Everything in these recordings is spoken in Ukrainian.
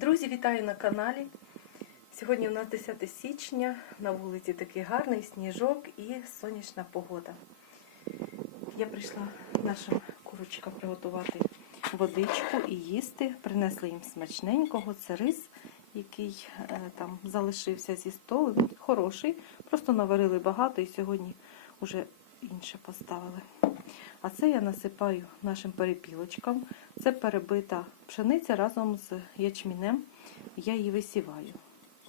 Друзі, вітаю на каналі. Сьогодні у нас 10 січня, на вулиці такий гарний сніжок і сонячна погода. Я прийшла нашим курочкам приготувати водичку і їсти. Принесли їм смачненького. Це рис, який е, там залишився зі столу. Хороший. Просто наварили багато і сьогодні вже інше поставили. А це я насипаю нашим перепілочкам. Це перебита пшениця разом з ячмінем. Я її висіваю.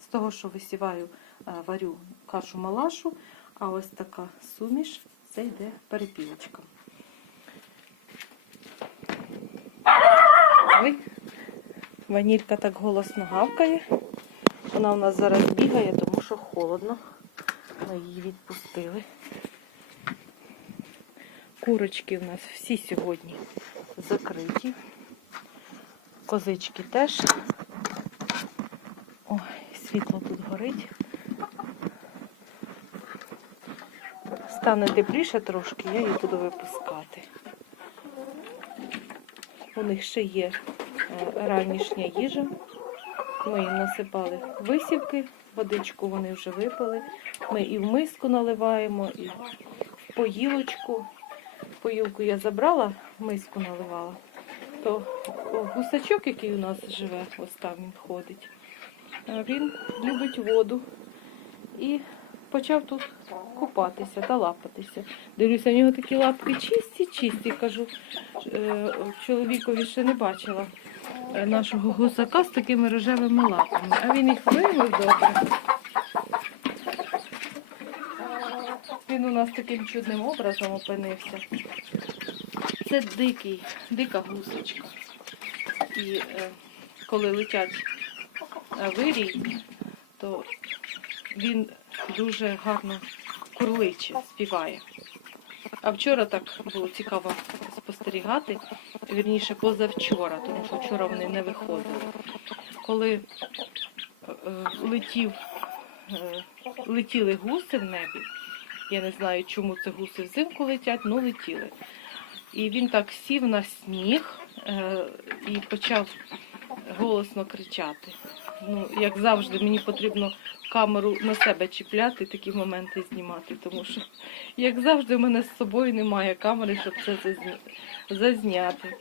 З того, що висіваю, е, варю кашу малашу, а ось така суміш це йде перепілочкам. Ой, ванілька так голосно гавкає. Вона у нас зараз бігає, тому що холодно. Ми її відпустили. Курочки у нас всі сьогодні закриті. Козички теж. Ой, світло тут горить. Стане тепліше трошки, я її буду випускати. У них ще є е, ранішня їжа. Ми їм насипали висівки, водичку вони вже випили. Ми і в миску наливаємо, і в поїлочку. Поїлку я забрала, миску наливала. То гусачок, який у нас живе, ось там він ходить, він любить воду і почав тут купатися та лапатися. Дивлюся, в нього такі лапки чисті, чисті. Кажу, е, чоловікові ще не бачила е, нашого гусака з такими рожевими лапами. А він їх вимив добре. Він у нас таким чудним образом опинився. Це дикий, дика гусочка. І е, коли летять е, вирій, то він дуже гарно курличе, співає. А вчора так було цікаво спостерігати, вірніше позавчора, тому що вчора вони не виходили. Коли е, летів, е, летіли гуси в небі, я не знаю, чому це гуси взимку летять, але летіли. І він так сів на сніг е, і почав голосно кричати. Ну, як завжди, мені потрібно камеру на себе чіпляти, такі моменти знімати, тому що, як завжди, в мене з собою немає камери, щоб це зазняти.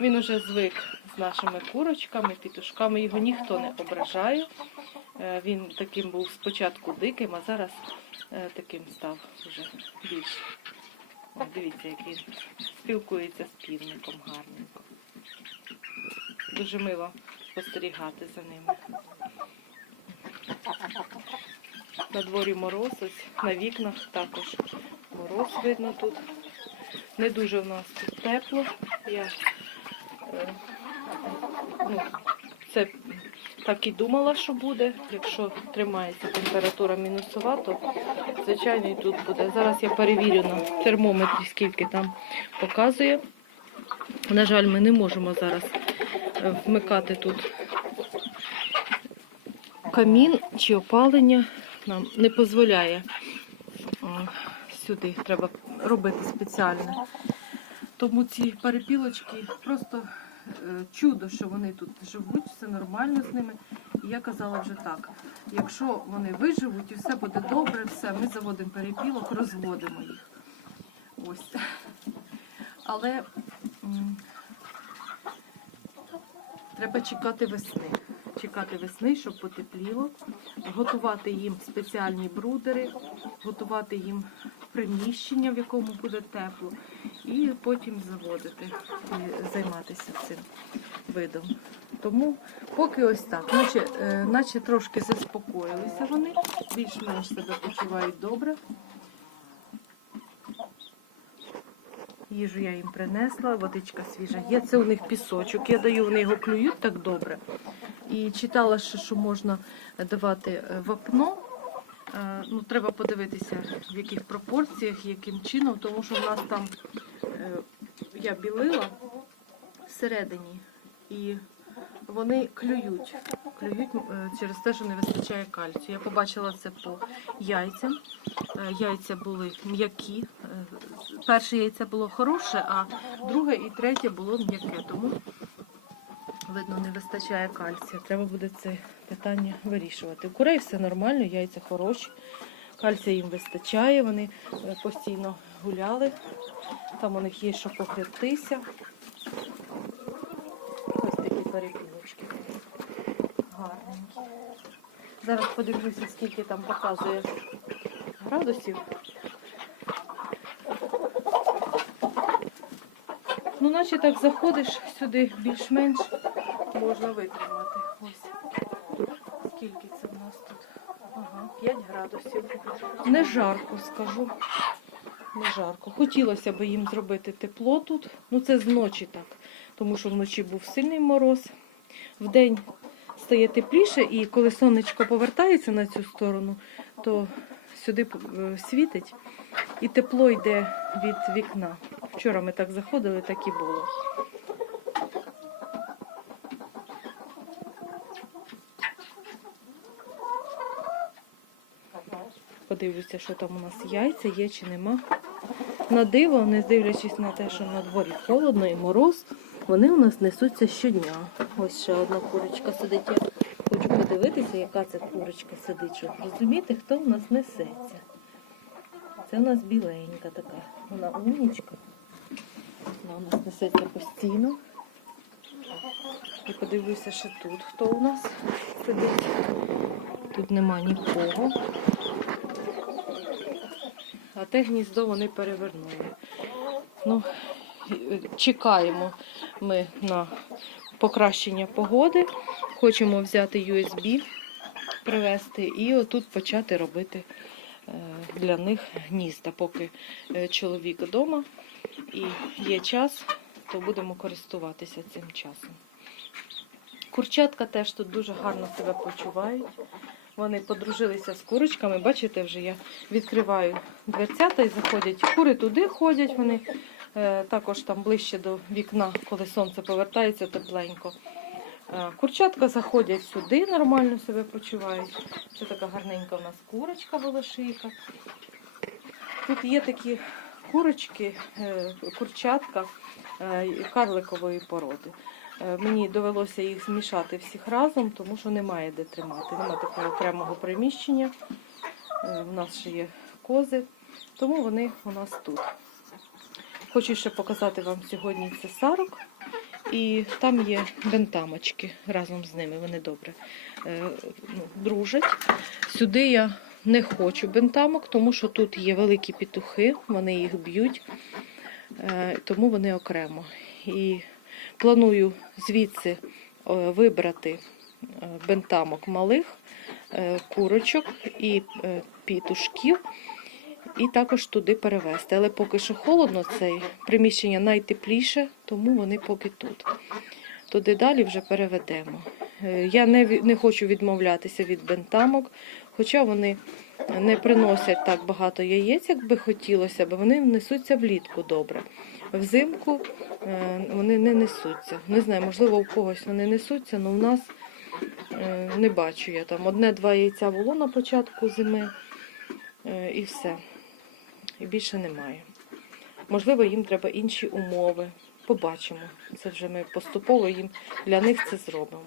Він уже звик з нашими курочками, пітушками, його ніхто не ображає. Е, Він таким був спочатку диким, а зараз е, таким став вже більш. О, дивіться, як він спілкується з півником гарненько. Дуже мило спостерігати за ними. На дворі мороз, ось на вікнах також мороз видно тут. Не дуже в нас тут тепло. Я е, ну, це так і думала, що буде. Якщо тримається температура мінусова, то звичайно і тут буде. Зараз я перевірю на термометрі, скільки там показує. На жаль, ми не можемо зараз е, вмикати тут камін чи опалення. Нам не дозволяє сюди. Треба робити спеціальне. Тому ці перепілочки просто чудо, що вони тут живуть, все нормально з ними. І я казала вже так: якщо вони виживуть і все буде добре, все, ми заводимо перепілок, розводимо їх. Ось. Але треба чекати весни. Чекати весни, щоб потепліло, готувати їм спеціальні брудери, готувати їм приміщення, в якому буде тепло, і потім заводити і займатися цим видом. Тому поки ось так, наче, е, наче трошки заспокоїлися вони, більш-менш себе почувають добре. Їжу я їм принесла, водичка свіжа є. Це у них пісочок. Я даю, вони його клюють так добре. І читала, ще, що можна давати е, вапно. Е, Ну, треба подивитися, в яких пропорціях, яким чином, тому що в нас там е, я білила всередині, і вони клюють. Клюють е, через те, що не вистачає кальцію. Я побачила це по яйцям. Яйця були м'які. Перше яйце було хороше, а друге і третє було м'яке. Тому Видно, не вистачає кальцію. Треба буде це питання вирішувати. У курей все нормально, яйця хороші. Кальція їм вистачає, вони е, постійно гуляли. Там у них є що похребтися. Ось такі перепілочки. Гарненькі. Зараз подивлюся, скільки там показує градусів. Ну, наче так заходиш сюди більш-менш можна витримати. Ось. Скільки це в нас тут? Ага, 5 градусів. Не жарко, скажу. Не жарко. Хотілося б їм зробити тепло тут. Ну це зночі так. Тому що вночі був сильний мороз. Вдень стає тепліше, і коли сонечко повертається на цю сторону, то сюди е, світить і тепло йде від вікна. Вчора ми так заходили, так і було. Подивлюся, що там у нас яйця є чи нема. На диво, не дивлячись на те, що на дворі холодно і мороз, вони у нас несуться щодня. Ось ще одна курочка сидить. Я хочу подивитися, яка це курочка сидить, щоб розуміти, хто у нас несеться. Це у нас біленька така. Вона умнічка. Вона у нас несеться постійно. І подивлюся, що тут хто у нас сидить. Тут нема нікого. А те гніздо вони перевернули. Ну, чекаємо ми на покращення погоди. Хочемо взяти USB, привезти і отут почати робити е, для них гнізда. Поки е, чоловік вдома і є час, то будемо користуватися цим часом. Курчатка теж тут дуже гарно себе почувають. Вони подружилися з курочками. Бачите, вже я відкриваю дверцята і заходять. Кури туди ходять, вони е, також там ближче до вікна, коли сонце повертається тепленько. Е, Курчатка заходять сюди, нормально себе почувають. Це така гарненька у нас курочка волошийка. Тут є такі курочки, е, курчатка карликової породи. Е, Мені довелося їх змішати всіх разом, тому що немає де тримати. Немає такого окремого приміщення. Е, У нас ще є кози, тому вони у нас тут. Хочу ще показати вам сьогодні цесарок. І там є бентамочки разом з ними. Вони добре е, ну, дружать. Сюди я не хочу бентамок, тому що тут є великі петухи, вони їх б'ють, е, тому вони окремо. І планую звідси е, вибрати е, бентамок малих, е, курочок і пітушків, і також туди перевезти. Але поки що холодно, це приміщення найтепліше, тому вони поки тут. Туди далі вже переведемо. Я не, не хочу відмовлятися від бентамок, хоча вони не приносять так багато яєць, як би хотілося, бо вони несуться влітку добре. Взимку е, вони не несуться. Не знаю, можливо, у когось вони несуться, але в нас е, не бачу я там. Одне-два яйця було на початку зими е, і все. І більше немає. Можливо, їм треба інші умови. Побачимо. Це вже ми поступово їм для них це зробимо.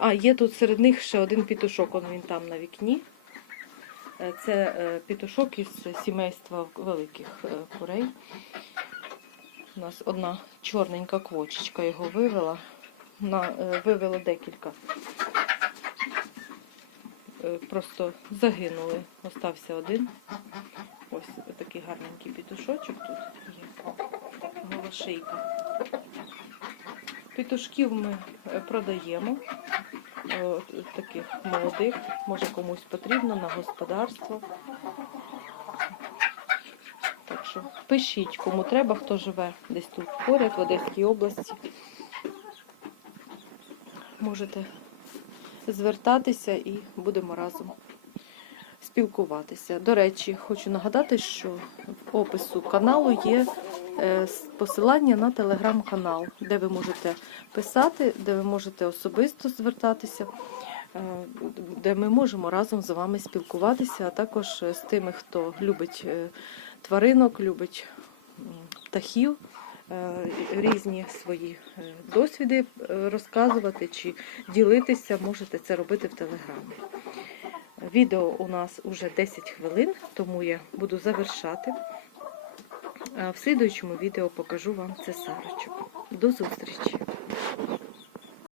А, є тут серед них ще один пітушок, він там на вікні. Е, Це е, пітушок із сімейства великих е, курей. У нас одна чорненька квочечка його вивела. На, е, вивела декілька. Просто загинули. Остався один. Ось такий гарненький пітушочок тут є. Голошийка. Петушків ми продаємо. Е, Таких молодих, може комусь потрібно на господарство. Так що пишіть, кому треба, хто живе десь тут поряд, в Одеській області. Можете звертатися і будемо разом спілкуватися. До речі, хочу нагадати, що в опису каналу є е, посилання на телеграм-канал, де ви можете писати, де ви можете особисто звертатися, е, де ми можемо разом з вами спілкуватися, а також е, з тими, хто любить тваринок, любить птахів. різні свої досвіди розказувати чи ділитися, можете це робити в телеграмі. Відео у нас уже 10 хвилин, тому я буду завершати. В слідуючому відео покажу вам цесарочок. До зустрічі!